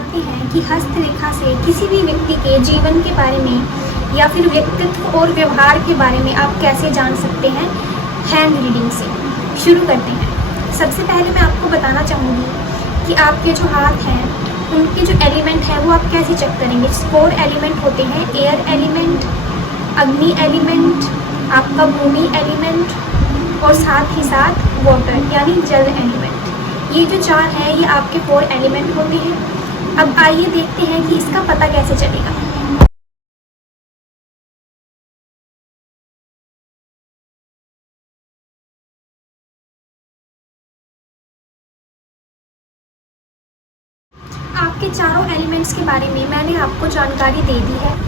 जानते हैं कि हस्तरेखा से किसी भी व्यक्ति के जीवन के बारे में या फिर व्यक्तित्व और व्यवहार के बारे में आप कैसे जान सकते हैं? हैंड रीडिंग से। शुरू करते हैं। सबसे पहले मैं आपको बताना चाहूँगी कि आपके जो हाथ हैं उनके जो एलिमेंट हैं वो आप कैसे चेक करेंगे। 4 एलिमेंट होते हैं, एयर एलिमेंट, अग्नि एलिमेंट, आपका भूमि एलिमेंट और साथ ही साथ वाटर यानी जल एलिमेंट। ये जो 4 हैं ये आपके 4 एलिमेंट होते हैं। अब आइए देखते हैं कि इसका पता कैसे चलेगा। आपके चारों एलिमेंट्स के बारे में मैंने आपको जानकारी दे दी है।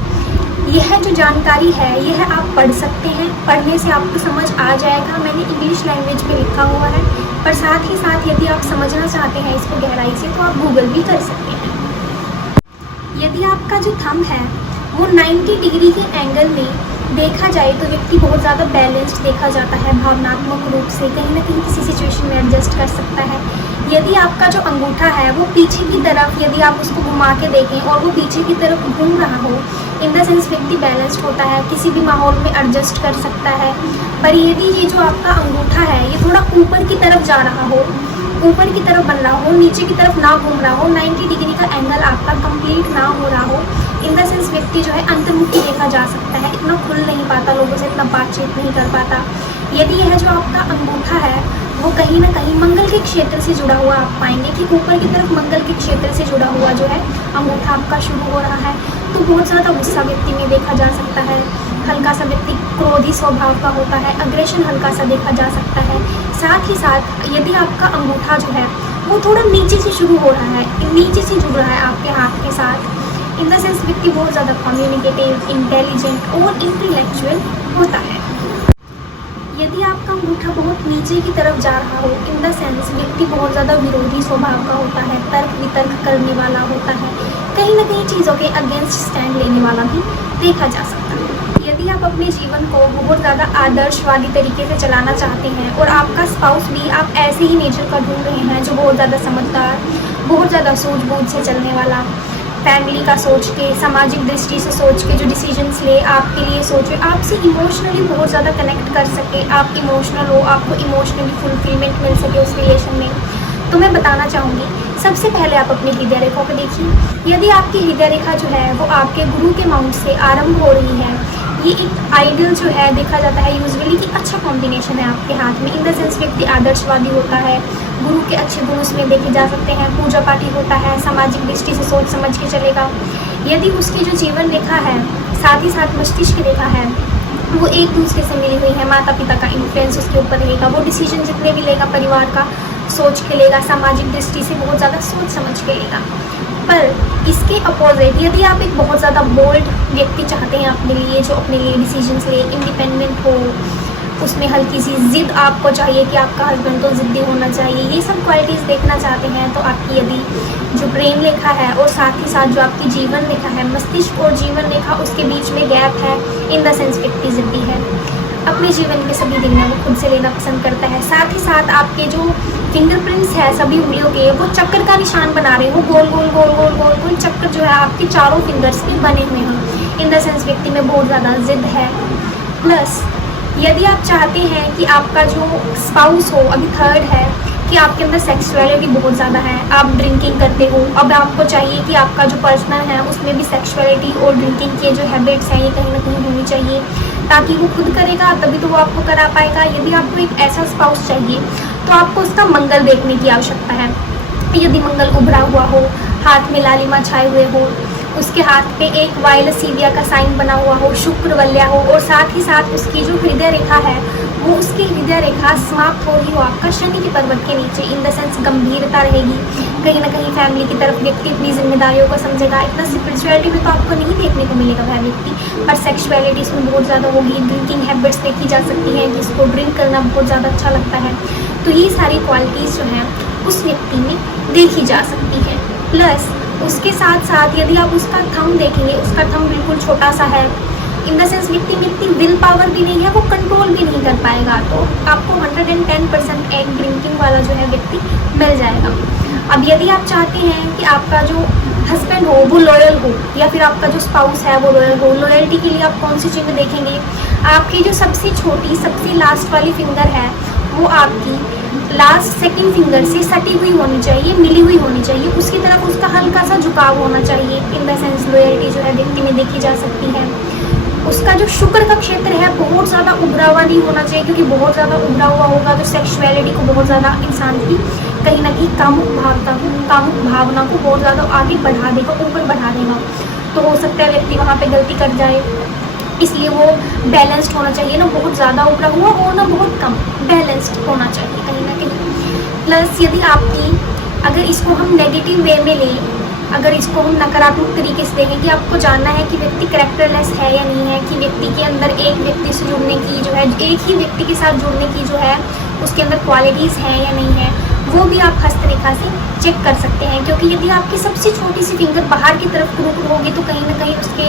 यह जो जानकारी है यह आप पढ़ सकते हैं, पढ़ने से आपको समझ आ जाएगा। मैंने इंग्लिश लैंग्वेज में लिखा हुआ है, पर साथ ही साथ यदि आप समझना चाहते हैं इसको गहराई से तो आप गूगल भी कर सकते हैं। यदि आपका जो थंब है वो 90 डिग्री के एंगल में देखा जाए तो व्यक्ति बहुत ज़्यादा बैलेंस्ड देखा जाता है, भावनात्मक रूप से कहीं ना कहीं किसी सिचुएशन में एडजस्ट कर सकता है। यदि आपका जो अंगूठा है वो पीछे की तरफ, यदि आप उसको घुमा के देखें और वो पीछे की तरफ घूम रहा हो, इन द सेंस व्यक्ति बैलेंस्ड होता है, किसी भी माहौल में एडजस्ट कर सकता है। पर यदि ये जो आपका अंगूठा है ये थोड़ा ऊपर की तरफ जा रहा हो, ऊपर की तरफ बन रहा हो, नीचे की तरफ ना घूम रहा हो, 90 डिग्री का एंगल आपका कंप्लीट ना हो रहा हो, इन द सेंस व्यक्ति जो है अंतर्मुखी देखा जा सकता है, इतना खुल नहीं पाता, लोगों से इतना बातचीत नहीं कर पाता। यदि यह जो आपका अंगूठा है वो कहीं ना कहीं मंगल के क्षेत्र से जुड़ा हुआ आप पाएंगे कि ऊपर की तरफ मंगल के क्षेत्र से जुड़ा हुआ जो है अंगूठा आपका शुरू हो रहा है, तो बहुत ज़्यादा गुस्सा व्यक्ति में देखा जा सकता है। हल्का सा व्यक्ति क्रोधी स्वभाव का होता है, अग्रेशन हल्का सा देखा जा सकता है। साथ ही साथ यदि आपका अंगूठा जो है वो थोड़ा नीचे से शुरू हो रहा है, नीचे से जुड़ रहा है आपके हाथ के साथ, इन द सेंस व्यक्ति बहुत ज़्यादा कम्युनिकेटिव, इंटेलिजेंट और इंटेलेक्चुअल होता है। यदि आपका अंगूठा बहुत नीचे की तरफ जा रहा हो, इन द सेंस व्यक्ति बहुत ज़्यादा विरोधी स्वभाव का होता है, तर्क वितर्क करने वाला होता है, कहीं ना कहीं चीज़ों के अगेंस्ट स्टैंड लेने वाला भी देखा जा सकता है। यदि आप अपने जीवन को बहुत ज़्यादा आदर्शवादी तरीके से चलाना चाहते हैं और आपका स्पाउस भी आप ऐसे ही नेचर का ढूंढ रहे हैं जो बहुत ज़्यादा समझदार, बहुत ज़्यादा सूझबूझ से चलने वाला, फैमिली का सोच के, सामाजिक दृष्टि से सोच के जो डिसीजंस ले, आपके लिए सोचे, आपसे इमोशनली बहुत ज़्यादा कनेक्ट कर सके, आप इमोशनल हो, आपको इमोशनली फुलफिलमेंट मिल सके उस रिलेशन में, तो मैं बताना चाहूँगी सबसे पहले आप अपनी हृदय रेखा को देखिए। यदि आपकी हृदय रेखा जो है वो आपके गुरु के माउंट से आरंभ हो रही है, ये एक आइडियल जो है देखा जाता है यूजुअली कि अच्छा कॉम्बिनेशन है आपके हाथ में, इन द सेंस व्यक्ति आदर्शवादी होता है, गुरु के अच्छे गुण उसमें देखे जा सकते हैं, पूजा पाठी होता है, सामाजिक दृष्टि से सोच समझ के चलेगा। यदि उसकी जो जीवन रेखा है साथ ही साथ मस्तिष्क रेखा है वो एक दूसरे से मिली हुई है, माता पिता का इन्फ्लुएंस उसके ऊपर रहेगा, वो डिसीजन जितने भी लेगा परिवार का सोच के लेगा, सामाजिक दृष्टि से बहुत ज़्यादा सोच समझ के लेगा। पर इसके अपोजिट यदि आप एक बहुत ज़्यादा बोल्ड व्यक्ति चाहते हैं अपने लिए, जो अपने लिए डिसीजंस ले, इंडिपेंडेंट हो, उसमें हल्की सी ज़िद आपको चाहिए कि आपका हस्बैंड तो ज़िद्दी होना चाहिए, ये सब क्वालिटीज़ देखना चाहते हैं, तो आपकी यदि जो ब्रेन रेखा है और साथ ही साथ जो आपकी जीवन रेखा है, मस्तिष्क और जीवन रेखा उसके बीच में गैप है, इन द सेंस व्यक्ति ज़िद्दी है, अपने जीवन के सभी निर्णय वो खुद से लेना पसंद करता है। साथ ही साथ आपके जो फिंगरप्रिंट्स है सभी उंगलियों के वो चक्कर का निशान बना रहे हैं, वो गोल गोल गोल गोल गोल गोल चक्कर जो है आपके चारों फिंगर्स पे बने हुए हैं, इन द सेंस व्यक्ति में बहुत ज़्यादा जिद है। प्लस यदि आप चाहते हैं कि आपका जो स्पाउस हो, अभी थर्ड है कि आपके अंदर सेक्सुअलिटी बहुत ज़्यादा है, आप ड्रिंकिंग करते हो, अब आपको चाहिए कि आपका जो पर्सनल है उसमें भी सेक्सुअलिटी और ड्रिंकिंग के जो हैबिट्स हैं ये कहीं ना कहीं होनी चाहिए, ताकि वो खुद करेगा तभी तो वो आपको करा पाएगा। यदि आपको एक ऐसा स्पाउस चाहिए तो आपको उसका मंगल देखने की आवश्यकता है। यदि मंगल उभरा हुआ हो, हाथ में लालिमा छाए हुए हो, उसके हाथ पे एक वायलसीविया का साइन बना हुआ हो, शुक्र वल्या हो, और साथ ही साथ उसकी जो हृदय रेखा है वो उसकी हृदय रेखा समाप्त हो रही हो आपका शनि के पर्वत के नीचे, इन द सेंस गंभीरता रहेगी, कहीं ना कहीं फैमिली की तरफ व्यक्ति अपनी जिम्मेदारियों को समझेगा। इतना स्पिरिचुअलिटी में तो आपको नहीं देखने को मिलेगा वह व्यक्ति, पर सेक्सुअलिटी इसमें बहुत ज़्यादा होगी, ड्रिंकिंग हैबिट्स देखी जा सकती हैं, जिसको ड्रिंक करना बहुत ज़्यादा अच्छा लगता है, तो ये सारी क्वालिटीज़ जो हैं उस व्यक्ति में देखी जा सकती हैं। प्लस उसके साथ साथ यदि आप उसका थंब देखेंगे, उसका थंब बिल्कुल छोटा सा है, इन द सेंस व्यक्ति में इतनी विल पावर भी नहीं है, वो कंट्रोल भी नहीं कर पाएगा, तो आपको 110% एक ड्रिंकिंग वाला जो है व्यक्ति मिल जाएगा। अब यदि आप चाहते हैं कि आपका जो हस्बैंड हो वो लॉयल हो, या फिर आपका जो स्पाउस है वो लॉयल हो, लॉयल्टी के लिए आप कौन सी चिन्ह देखेंगे? आपकी जो सबसे छोटी सबसे लास्ट वाली फिंगर है वो आपकी लास्ट सेकंड फिंगर से सटी हुई होनी चाहिए, मिली हुई होनी चाहिए, उसकी तरफ उसका हल्का सा झुकाव होना चाहिए। इन द सेंस लॉयल्टी जो है व्यक्ति में देखी जा सकती है। उसका जो शुक्र का क्षेत्र है बहुत ज़्यादा उभरा हुआ नहीं होना चाहिए, क्योंकि बहुत ज़्यादा उभरा हुआ होगा तो सेक्सुअलिटी को बहुत ज़्यादा इंसान की कहीं ना कहीं कामुक भावना को बहुत ज़्यादा आगे बढ़ा देगा, ऊपर बढ़ा देगा। तो हो सकता है व्यक्ति वहाँ पे गलती कर जाए, इसलिए वो बैलेंस्ड होना चाहिए, ना बहुत ज़्यादा उभरा हुआ और ना बहुत कम, बैलेंस्ड होना चाहिए कहीं ना कहीं। प्लस यदि आपकी अगर इसको हम नेगेटिव वे में लें, अगर इसको हम नकारात्मक तरीके से देखें कि आपको जानना है कि व्यक्ति कैरेक्टरलेस है या नहीं है, कि व्यक्ति के अंदर एक व्यक्ति से जुड़ने की जो है, एक ही व्यक्ति के साथ जुड़ने की जो है उसके अंदर क्वालिटीज़ हैं या नहीं है, वो भी आप हस्तरेखा से चेक कर सकते हैं। क्योंकि यदि आपकी सबसे छोटी सी फिंगर बाहर की तरफ रुक होगी तो कहीं ना कहीं उसके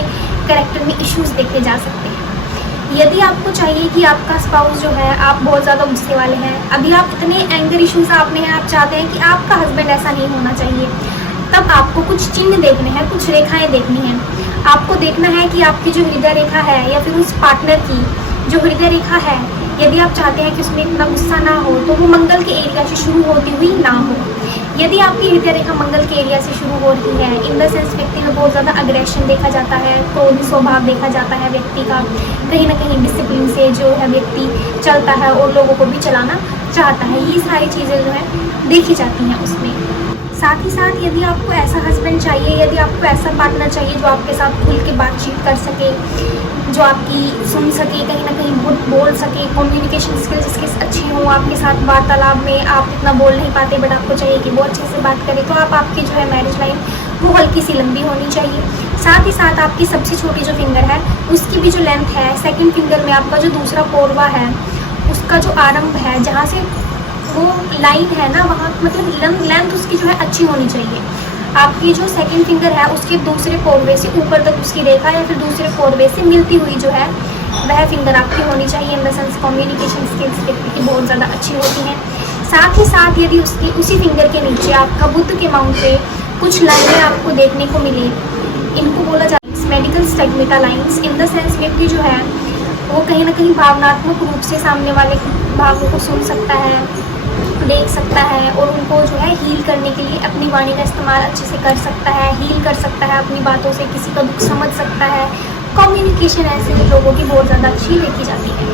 कैरेक्टर में इश्यूज देखे जा सकते हैं। यदि आपको चाहिए कि आपका स्पाउस जो है, आप बहुत ज़्यादा गुस्से वाले हैं, अभी आप इतने एंगर इश्यूज आप में हैं, आप चाहते हैं कि आपका हस्बैंड ऐसा नहीं होना चाहिए, तब आपको कुछ चिन्ह देखने हैं, कुछ रेखाएं देखनी हैं। आपको देखना है कि आपकी जो हृदय रेखा है या फिर उस पार्टनर की जो हृदय रेखा है, यदि आप चाहते हैं कि उसमें इतना गुस्सा ना हो तो वो मंगल के एरिया से शुरू होती हुई ना हो। यदि आपकी हृदय रेखा मंगल के एरिया से शुरू हो रही है, इन द सेंस व्यक्ति में बहुत ज़्यादा अग्रेशन देखा जाता है, क्रोधी स्वभाव देखा जाता है व्यक्ति का, कहीं ना कहीं डिसिप्लिन से जो है व्यक्ति चलता है और लोगों को भी चलाना चाहता है, ये सारी चीज़ें जो है देखी जाती हैं उसमें। साथ ही साथ यदि आपको ऐसा हस्बैंड चाहिए, यदि आपको ऐसा पार्टनर चाहिए जो आपके साथ खुल के बातचीत कर सके, जो आपकी सुन सके, कहीं ना कहीं बहुत बोल सके, कम्युनिकेशन स्किल्स जिसके अच्छी हों, आपके साथ वार्तालाप में आप इतना बोल नहीं पाते बट आपको चाहिए कि वो अच्छे से बात करे, तो आप आपकी जो है मैरिज लाइफ वो हल्की सी लंबी होनी चाहिए। साथ ही साथ आपकी सबसे छोटी जो फिंगर है उसकी भी जो लेंथ है, सेकेंड फिंगर में आपका जो दूसरा पोरवा है उसका जो आरंभ है, जहाँ से वो लाइन है ना, वहाँ मतलब लेंथ उसकी जो है अच्छी होनी चाहिए। आपकी जो सेकंड फिंगर है उसके दूसरे पोरवे से ऊपर तक उसकी रेखा या फिर दूसरे पोरवे से मिलती हुई जो है वह फिंगर आपकी होनी चाहिए। इन द सेंस कम्युनिकेशन स्किल्स व्यक्ति की बहुत ज़्यादा अच्छी होती हैं। साथ ही साथ यदि उसकी उसी फिंगर के नीचे आपका बुद्ध के माउंट पे कुछ लाइनें आपको देखने को मिले, इनको बोला जाता है medical stigmata lines. In the sense व्यक्ति जो है वो कहीं ना कहीं भावनात्मक रूप से सामने वाले भावों को सुन सकता है, देख सकता है और उनको जो है हील करने के लिए अपनी वाणी का इस्तेमाल अच्छे से कर सकता है, हील कर सकता है, अपनी बातों से किसी का दुख समझ सकता है। कम्युनिकेशन ऐसे लोगों की बहुत ज़्यादा अच्छी देखी जाती है।